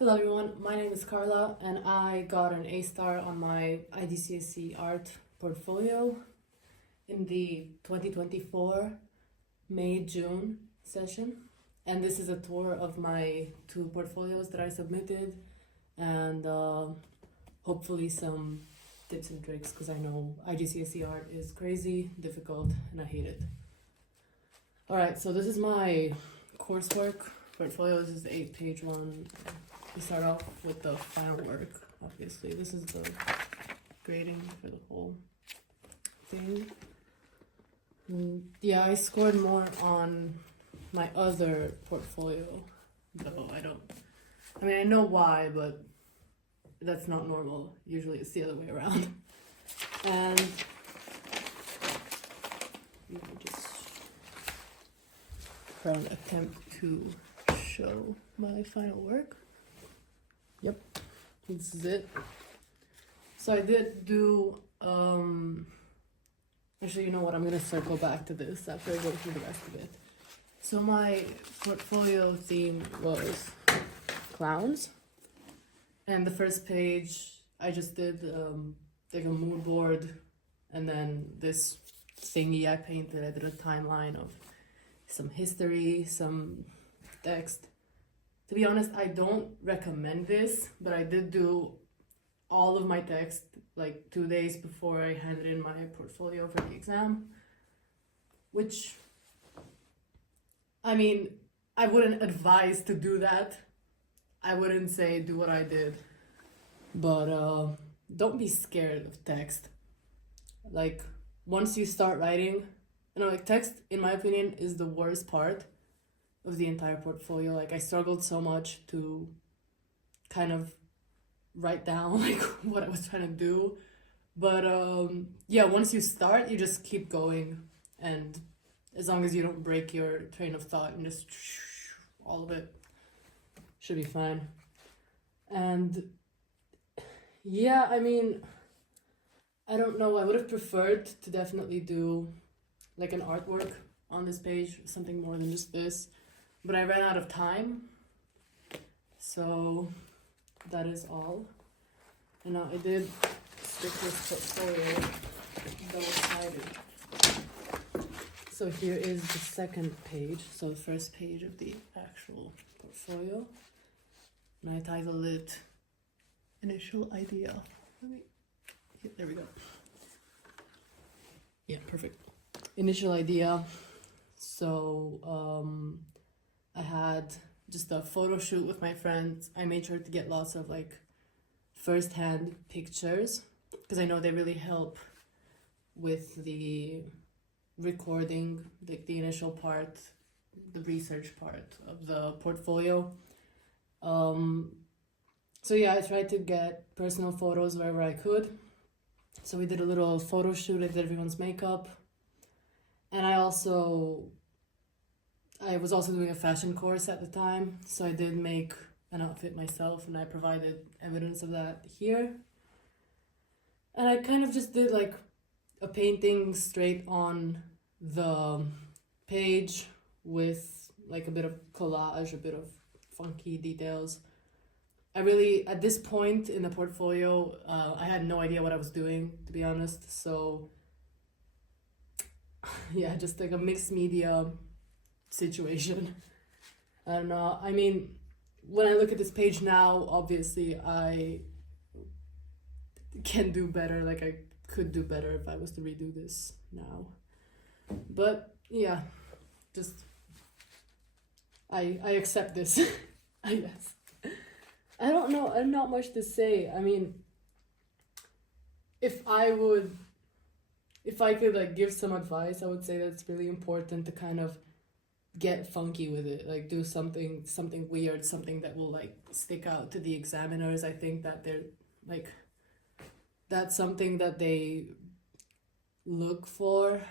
Hello everyone, my name is Carla and I got an A star on my IGCSE art portfolio in the 2024 May-June session. And this is a tour of my two portfolios that I submitted and hopefully some tips and tricks because I know IGCSE art is crazy, difficult, and I hate it. Alright, so this is my coursework portfolio. This is the 8-page one. We start off with the final work, obviously. This is the grading for the whole thing. Yeah, I scored more on my other portfolio, though I know why, but that's not normal. Usually it's the other way around. And let me just try and attempt to show my final work. Yep, this is it. So I did do, actually, you know what, I'm gonna circle back to this after I go through the rest of it. So my portfolio theme was clowns. And the first page, I just did like a mood board, and then this thingy I painted. I did a timeline of some history, some text. To be honest, I don't recommend this, but I did do all of my text like 2 days before I handed in my portfolio for the exam, which, I mean, I wouldn't advise to do that. I wouldn't say do what I did, but don't be scared of text. Like, once you start writing, like text, in my opinion, is the worst part of the entire portfolio. Like, I struggled so much to kind of write down like what I was trying to do, but yeah, once you start, you just keep going, and as long as you don't break your train of thought and just all of it should be fine. And yeah, I mean, I don't know, I would have preferred to definitely do like an artwork on this page, something more than just this, but I ran out of time, so that is all. And now I did stick this portfolio double-sided. So here is the second page, so the first page of the actual portfolio, and I titled it Initial Idea. There we go. Yeah, perfect. Initial idea. So I had just a photo shoot with my friends. I made sure to get lots of like first-hand pictures because I know they really help with the recording, like the initial part, the research part of the portfolio. So yeah, I tried to get personal photos wherever I could. So we did a little photo shoot. I did everyone's makeup, and I was also doing a fashion course at the time, so I did make an outfit myself, and I provided evidence of that here. And I kind of just did like a painting straight on the page with like a bit of collage, a bit of funky details. I really, at this point in the portfolio, I had no idea what I was doing, to be honest, so yeah, just like a mixed media situation. I don't know, I mean, when I look at this page now, obviously I can do better, like I could do better if I was to redo this now. But yeah, just I accept this, I guess. I don't know, I have not much to say. I mean, if I could like give some advice, I would say that it's really important to kind of get funky with it, like do something weird, something that will like stick out to the examiners. I think that they're like, that's something that they look for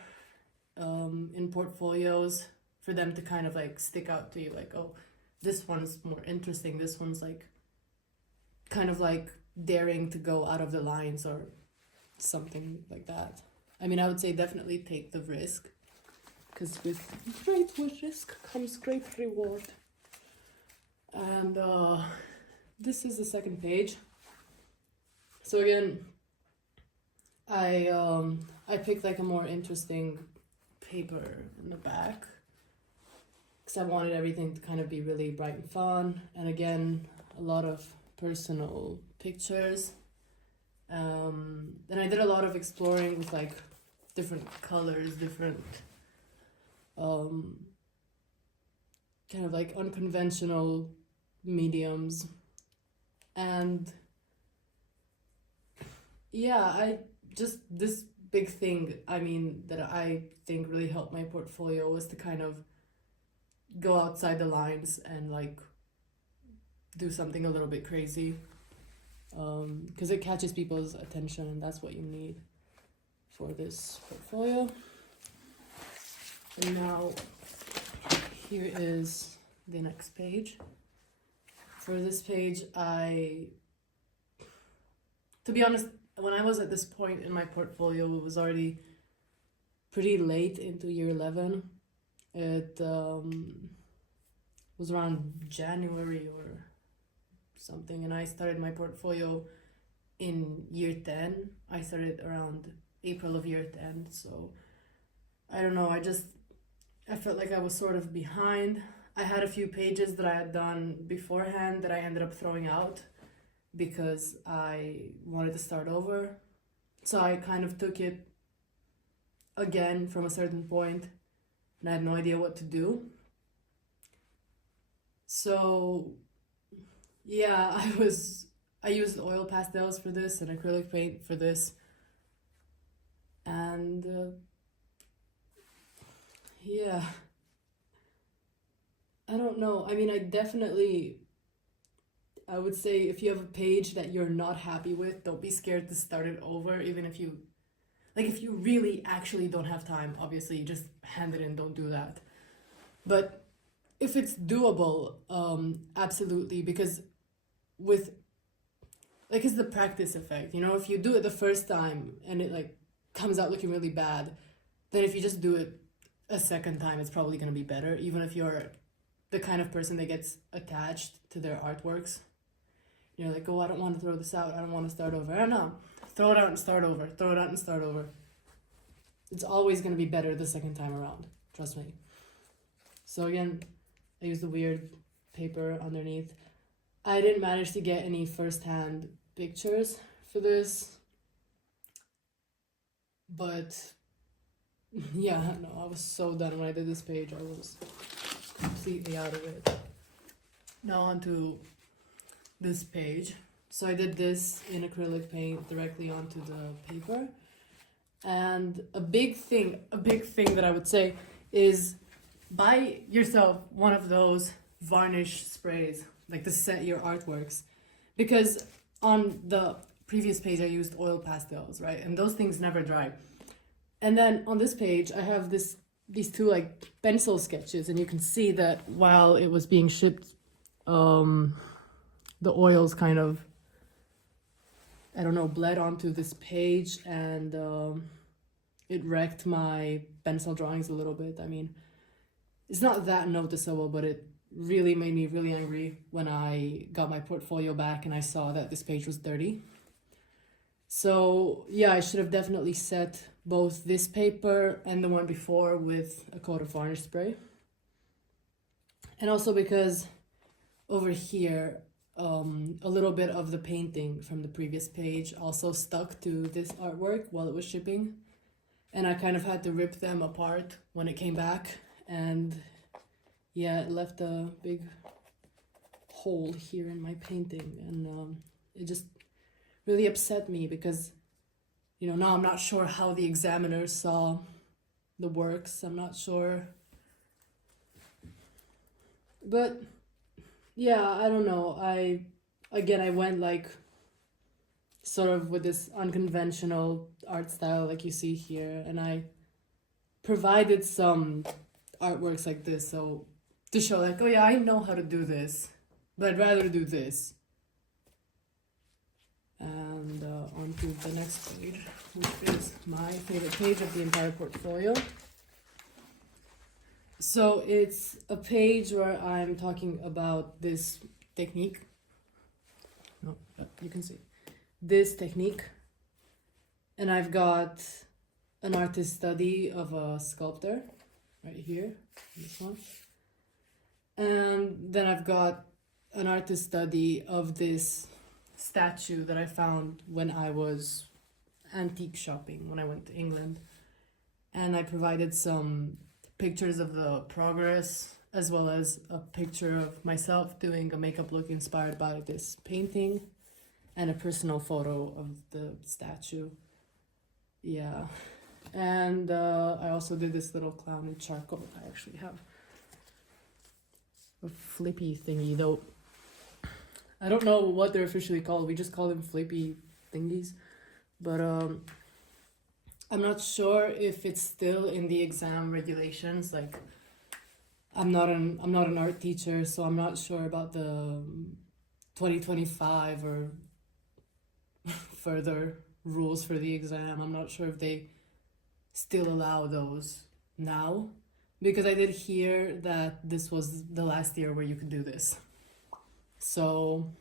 in portfolios, for them to kind of like stick out to you, like, oh, this one's more interesting, this one's like kind of like daring to go out of the lines or something like that. I mean, I would say definitely take the risk, because with great risk comes great reward. And this is the second page. So again, I picked like a more interesting paper in the back because I wanted everything to kind of be really bright and fun, and again, a lot of personal pictures. And I did a lot of exploring with like different colors, different kind of like unconventional mediums. And yeah, I just, this big thing, I mean, that I think really helped my portfolio was to kind of go outside the lines and like do something a little bit crazy, because it catches people's attention, and that's what you need for this portfolio. And now here is the next page. For this page, to be honest, when I was at this point in my portfolio, it was already pretty late into year 11. It was around January or something, and I started my portfolio in year 10. I started around April of year 10, so I don't know, I felt like I was sort of behind. I had a few pages that I had done beforehand that I ended up throwing out because I wanted to start over. So I kind of took it again from a certain point, and I had no idea what to do. So yeah, I used oil pastels for this and acrylic paint for this, and yeah, I don't know. I mean, I would say if you have a page that you're not happy with, don't be scared to start it over, even if you really actually don't have time. Obviously, just hand it in, don't do that. But if it's doable, absolutely, because it's the practice effect, if you do it the first time and it like comes out looking really bad, then if you just do it a second time, it's probably going to be better, even if you're the kind of person that gets attached to their artworks. You're like, oh, I don't want to throw this out, I don't want to start over. I don't know, throw it out and start over, throw it out and start over. It's always going to be better the second time around, trust me. So again, I used the weird paper underneath. I didn't manage to get any first-hand pictures for this, but yeah, no, I was so done when I did this page. I was completely out of it. Now onto this page. So I did this in acrylic paint directly onto the paper. And a big thing that I would say is buy yourself one of those varnish sprays, like to set your artworks. Because on the previous page I used oil pastels, right? And those things never dry. And then on this page I have these two like pencil sketches, and you can see that while it was being shipped, the oils kind of, I don't know, bled onto this page, and it wrecked my pencil drawings a little bit. I mean, it's not that noticeable, but it really made me really angry when I got my portfolio back and I saw that this page was dirty. So yeah, I should have definitely set both this paper and the one before with a coat of varnish spray. And also because over here, a little bit of the painting from the previous page also stuck to this artwork while it was shipping, and I kind of had to rip them apart when it came back, and yeah, it left a big hole here in my painting, and it just really upset me because, now I'm not sure how the examiner saw the works. I'm not sure, but yeah, I don't know. I went like sort of with this unconventional art style like you see here, and I provided some artworks like this, so to show like, oh yeah, I know how to do this, but I'd rather do this. And on to the next page, which is my favorite page of the entire portfolio. So it's a page where I'm talking about this technique. no, you can see this technique. And I've got an artist study of a sculptor right here, this one. And then I've got an artist study of this statue that I found when I was antique shopping, when I went to England. And I provided some pictures of the progress, as well as a picture of myself doing a makeup look inspired by this painting, and a personal photo of the statue. Yeah. And I also did this little clown in charcoal. I actually have a flippy thingy, though I don't know what they're officially called. We just call them flippy thingies. But I'm not sure if it's still in the exam regulations. Like, I'm not an art teacher, so I'm not sure about the 2025 or further rules for the exam. I'm not sure if they still allow those now, because I did hear that this was the last year where you could do this. So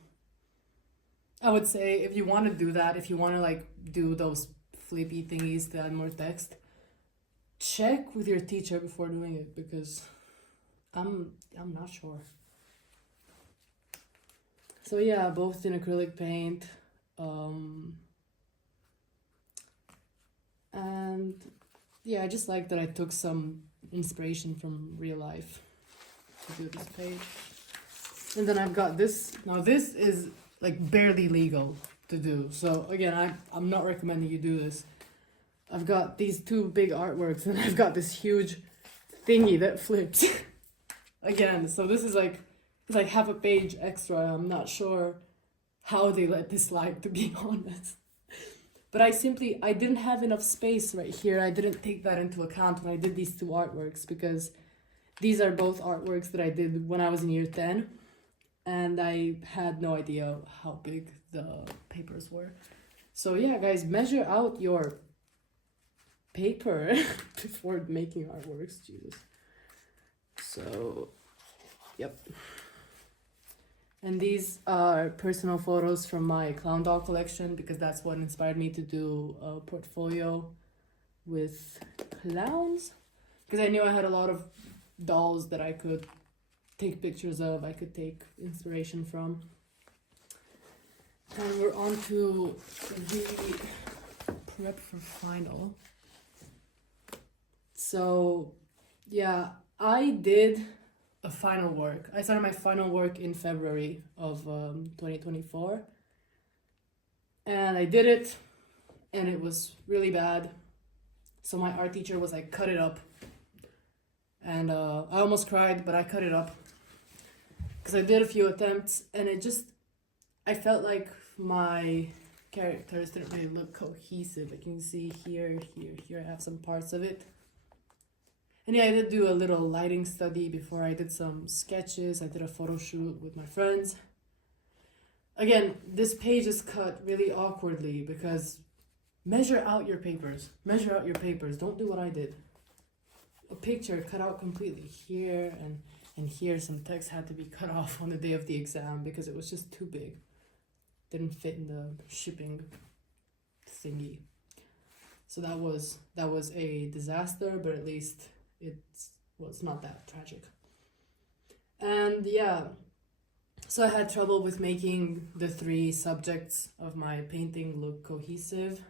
I would say if you want to do that, if you want to like do those flippy thingies to add more text, check with your teacher before doing it, because I'm not sure. So yeah, both in acrylic paint, and yeah, I just like that I took some inspiration from real life to do this page. And then I've got this. Now this is like barely legal to do. So again, I'm not recommending you do this. I've got these two big artworks, and I've got this huge thingy that flips. Again, so this is like, it's like half a page extra. I'm not sure how they let this slide, to be honest. But I didn't have enough space right here. I didn't take that into account when I did these two artworks, because these are both artworks that I did when I was in year 10. And I had no idea how big the papers were. So yeah, guys, measure out your paper before making artworks. Jesus. So, yep. And these are personal photos from my clown doll collection, because that's what inspired me to do a portfolio with clowns. Because I knew I had a lot of dolls that I could take pictures of, I could take inspiration from. And we're on to the prep for final. So, yeah, I did a final work. I started my final work in February of 2024. And I did it, and it was really bad. So my art teacher was like, cut it up. And I almost cried, but I cut it up. Because I did a few attempts, and I felt like my characters didn't really look cohesive. Like you can see here, I have some parts of it. And yeah, I did do a little lighting study before I did some sketches. I did a photo shoot with my friends. Again, this page is cut really awkwardly, because measure out your papers. Measure out your papers. Don't do what I did. A picture cut out completely here, and here some text had to be cut off on the day of the exam because it was just too big. Didn't fit in the shipping thingy. So that was a disaster, but at least it was not that tragic. And yeah, so I had trouble with making the three subjects of my painting look cohesive.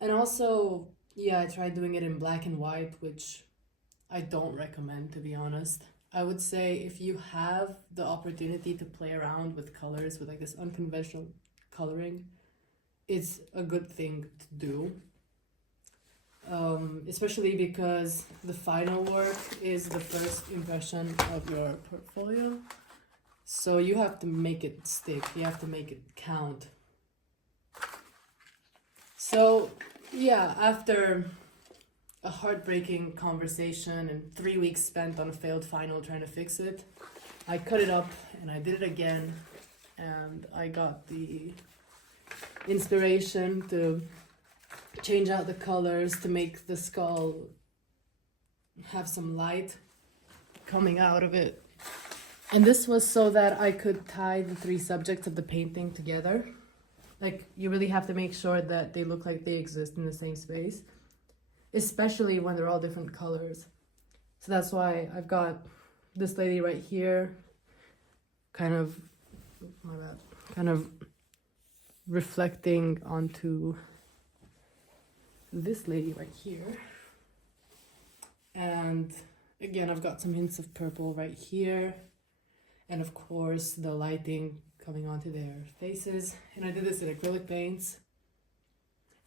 And also, yeah, I tried doing it in black and white, which I don't recommend, to be honest. I would say if you have the opportunity to play around with colors, with like this unconventional coloring, it's a good thing to do. Especially because the final work is the first impression of your portfolio. So you have to make it stick, you have to make it count. So yeah, after a heartbreaking conversation and 3 weeks spent on a failed final trying to fix it, I cut it up and I did it again, and I got the inspiration to change out the colors to make the skull have some light coming out of it. And this was so that I could tie the 3 subjects of the painting together. Like, you really have to make sure that they look like they exist in the same space, especially when they're all different colors. So that's why I've got this lady right here, kind of reflecting onto this lady right here. And again, I've got some hints of purple right here. And of course, the lighting coming onto their faces. And I did this in acrylic paints.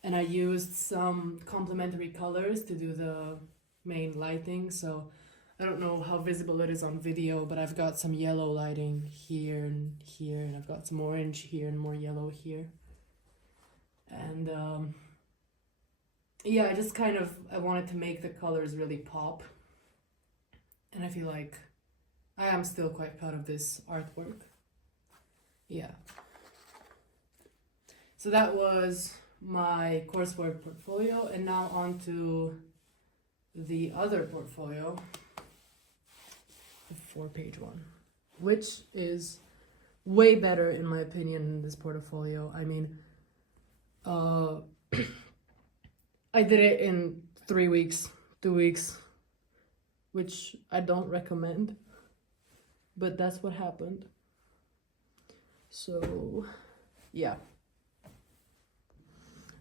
And I used some complementary colors to do the main lighting. So I don't know how visible it is on video, but I've got some yellow lighting here, and I've got some orange here and more yellow here. And yeah, I wanted to make the colors really pop. And I feel like I am still quite proud of this artwork. Yeah. So that was my coursework portfolio, and now on to the other portfolio, the 4-page one, which is way better in my opinion than this portfolio. I mean, I did it in 3 weeks, 2 weeks, which I don't recommend, but that's what happened. So, yeah.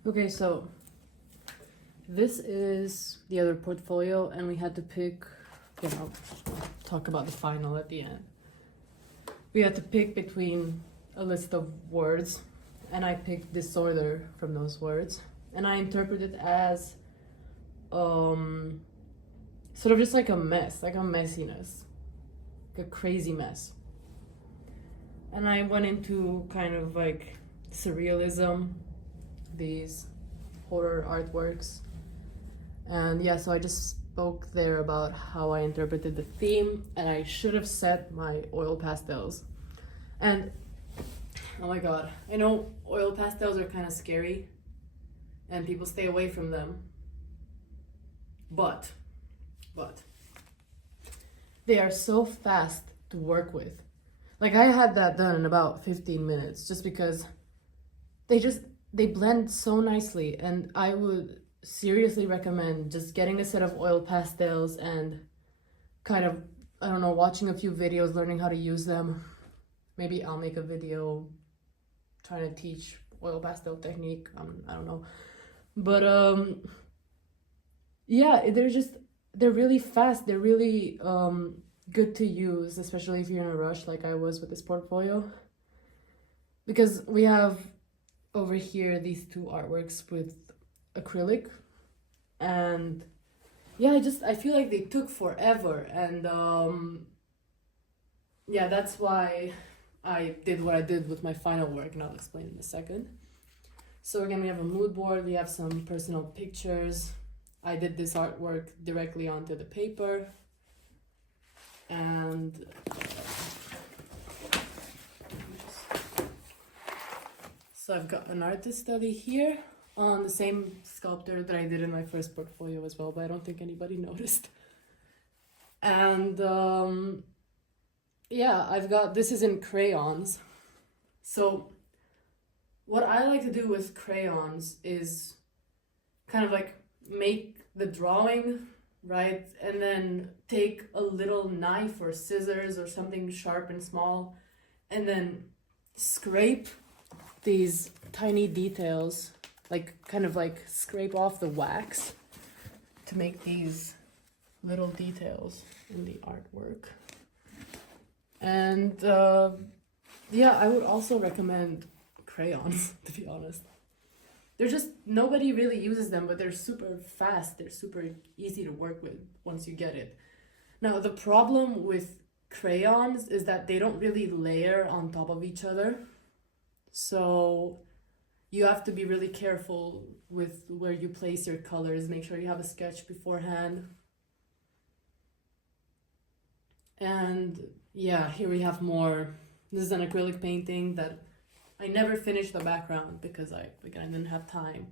Okay, so this is the other portfolio, and we had to pick, I'll talk about the final at the end. We had to pick between a list of words, and I picked disorder from those words, and I interpreted it as sort of just like a mess, like a messiness, like a crazy mess. And I went into kind of like surrealism, these horror artworks. And yeah, so I just spoke there about how I interpreted the theme, and I should have set my oil pastels. And oh my god, I know oil pastels are kind of scary and people stay away from them, but they are so fast to work with. Like, I had that done in about 15 minutes just because they blend so nicely, and I would seriously recommend just getting a set of oil pastels and kind of, I don't know, watching a few videos, learning how to use them. Maybe I'll make a video trying to teach oil pastel technique. I don't know. But yeah, they're really fast. They're really good to use, especially if you're in a rush like I was with this portfolio. Because we have over here these 2 artworks with acrylic, and yeah, I feel like they took forever, and yeah, that's why I did what I did with my final work, and I'll explain in a second. So again, we have a mood board, we have some personal pictures. I did this artwork directly onto the paper, and so I've got an artist study here on the same sculptor that I did in my first portfolio as well, but I don't think anybody noticed. And yeah, this is in crayons. So what I like to do with crayons is kind of like make the drawing, right? And then take a little knife or scissors or something sharp and small, and then scrape these tiny details, like kind of like scrape off the wax to make these little details in the artwork. And yeah, I would also recommend crayons, to be honest. They're just, nobody really uses them, but they're super fast. They're super easy to work with once you get it. Now, the problem with crayons is that they don't really layer on top of each other. So you have to be really careful with where you place your colors. Make sure you have a sketch beforehand. And yeah, here we have more. This is an acrylic painting that I never finished the background because I didn't have time.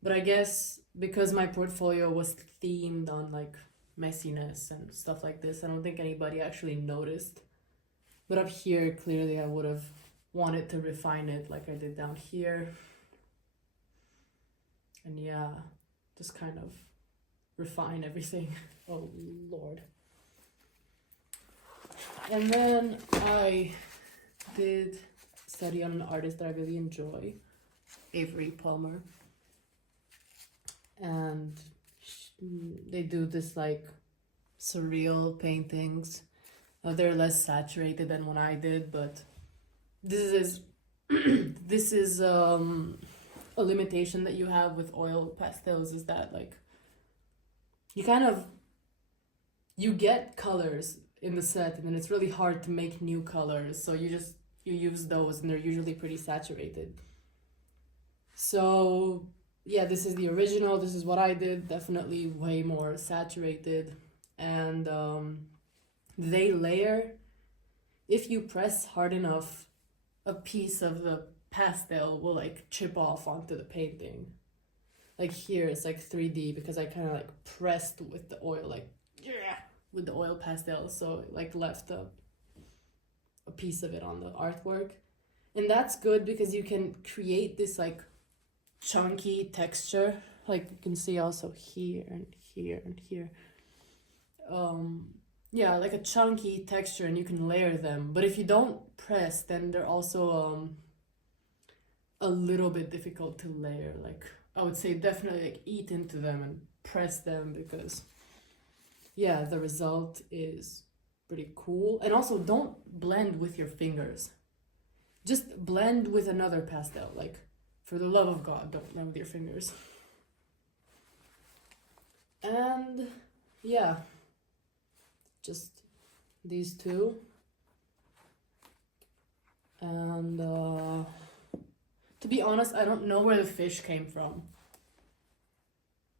But I guess because my portfolio was themed on like messiness and stuff like this. I don't think anybody actually noticed. But up here, clearly I would have wanted to refine it like I did down here. And yeah, just kind of refine everything. Oh, Lord. And then I did study on an artist that I really enjoy, Avery Palmer. And they do this like surreal paintings. They're less saturated than what I did, but this is this is a limitation that you have with oil pastels, is that like you get colors in the set and then it's really hard to make new colors, so you use those and they're usually pretty saturated. So yeah, this is the original, this is what I did, definitely way more saturated. And they layer, if you press hard enough, a piece of the pastel will like chip off onto the painting. Like here it's like 3D because I kind of like pressed with the oil, like yeah, with the oil pastel, so it like left a piece of it on the artwork. And that's good because you can create this like chunky texture, like you can see also here and here and here. Yeah, like a chunky texture, and you can layer them. But if you don't press, then they're also a little bit difficult to layer. Like I would say definitely like eat into them and press them, because yeah, the result is pretty cool. And also don't blend with your fingers. Just blend with another pastel. Like, for the love of God, don't blend with your fingers. And yeah, just these two. And to be honest, I don't know where the fish came from.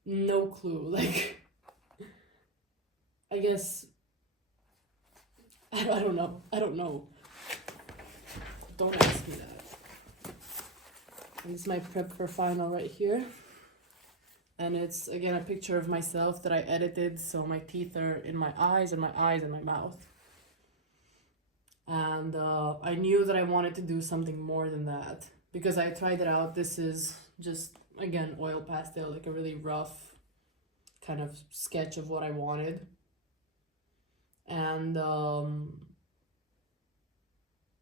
No clue. Like, I guess I don't know. Don't ask me that. And this is my prep for final right here. And it's again a picture of myself that I edited, so my teeth are in my eyes and my mouth. And I knew that I wanted to do something more than that because I tried it out. This is just, again, oil pastel, like a really rough kind of sketch of what I wanted. And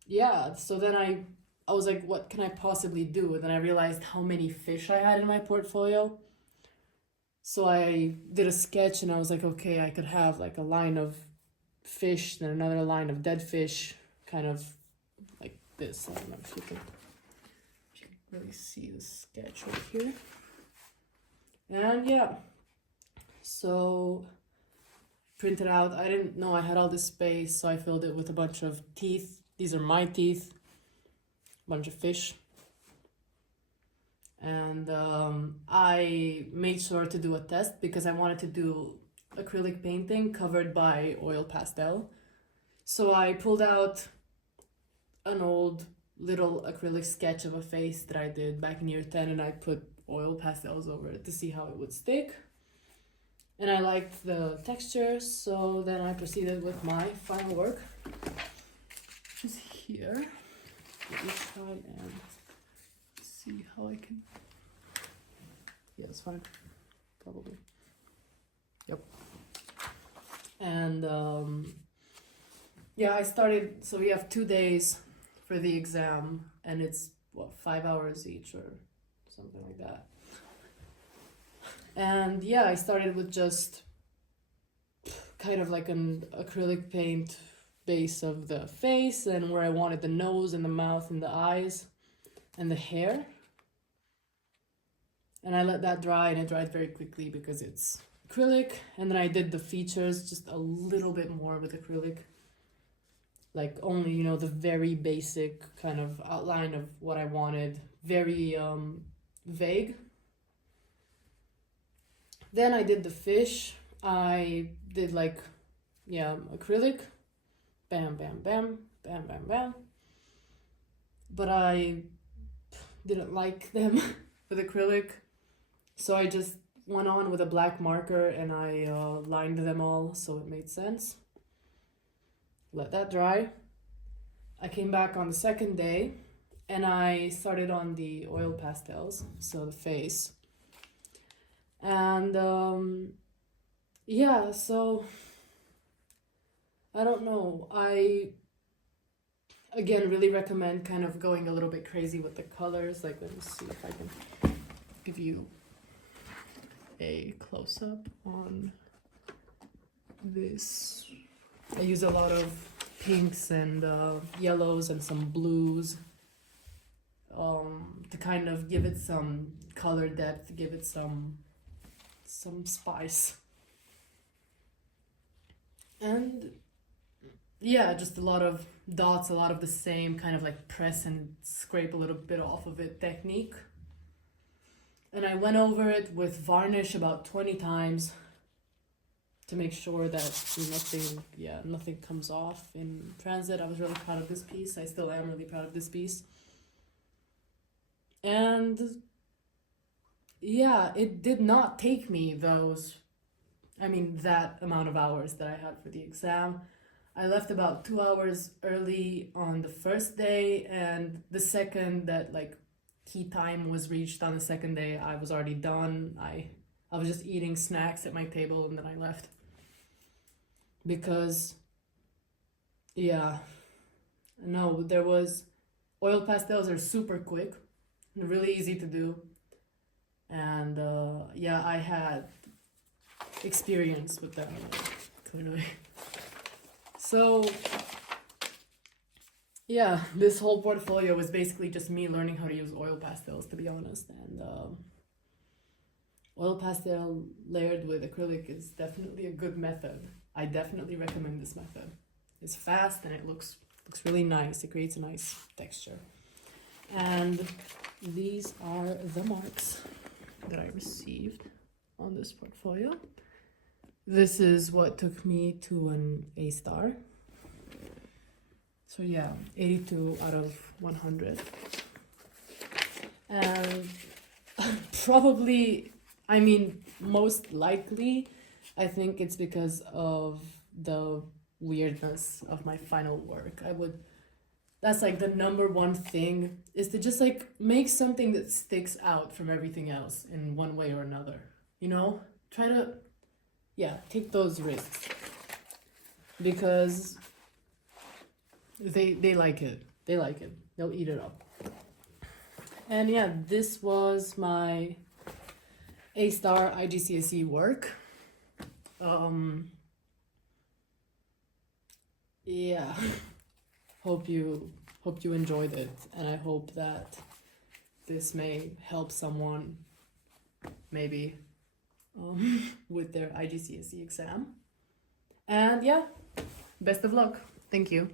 yeah, so then I was like, what can I possibly do? And then I realized how many fish I had in my portfolio. So I did a sketch and I was like, okay, I could have like a line of fish, then another line of dead fish, kind of like this. I don't know if you can really see the sketch right here. And yeah, so printed out. I didn't know I had all this space, so I filled it with a bunch of teeth. These are my teeth, a bunch of fish. And I made sure to do a test because I wanted to do acrylic painting covered by oil pastel. So I pulled out an old little acrylic sketch of a face that I did back in year 10, and I put oil pastels over it to see how it would stick. And I liked the texture, so then I proceeded with my final work, which is here. Let me try and see how I can. Yeah, it's fine. Probably. Yep. And yeah, I started. So we have 2 days for the exam, and it's what, 5 hours each or something like that. And yeah, I started with just kind of like an acrylic paint base of the face and where I wanted the nose and the mouth and the eyes and the hair. And I let that dry, and it dried very quickly because it's acrylic. And then I did the features just a little bit more with acrylic. Like only, you know, the very basic kind of outline of what I wanted. Very vague. Then I did the fish. I did like, yeah, acrylic. Bam, bam, bam, bam, bam, bam. But I didn't like them with acrylic. So I just went on with a black marker and I lined them all so it made sense. Let that dry. I came back on the second day and I started on the oil pastels, so the face. And yeah, so I don't know. I again really recommend kind of going a little bit crazy with the colors. Like, let me see if I can give you a close-up on this. I use a lot of pinks and yellows and some blues to kind of give it some color depth, give it some spice. And yeah, just a lot of dots, a lot of the same kind of like press and scrape a little bit off of it technique. And I went over it with varnish about 20 times to make sure that nothing comes off in transit. I was really proud of this piece. I still am really proud of this piece. And yeah, it did not take me that amount of hours that I had for the exam. I left about 2 hours early on the first day, and the second that like key time was reached on the second day, I was already done. I was just eating snacks at my table and then I left. Because oil pastels are super quick, really easy to do. And I had experience with them, clearly. So yeah, this whole portfolio was basically just me learning how to use oil pastels, to be honest. And oil pastel layered with acrylic is definitely a good method. I definitely recommend this method. It's fast and it looks really nice. It creates a nice texture. And these are the marks that I received on this portfolio. This is what took me to an A star. So yeah, 82 out of 100. And most likely, I think it's because of the weirdness of my final work. That's like the number one thing, is to just like make something that sticks out from everything else in one way or another. You know? Try to, take those risks. Because they like it. They like it. They'll eat it up. And yeah, this was my A-star IGCSE work. Hope you enjoyed it, and I hope that this may help someone maybe with their IGCSE exam. And yeah, best of luck. Thank you.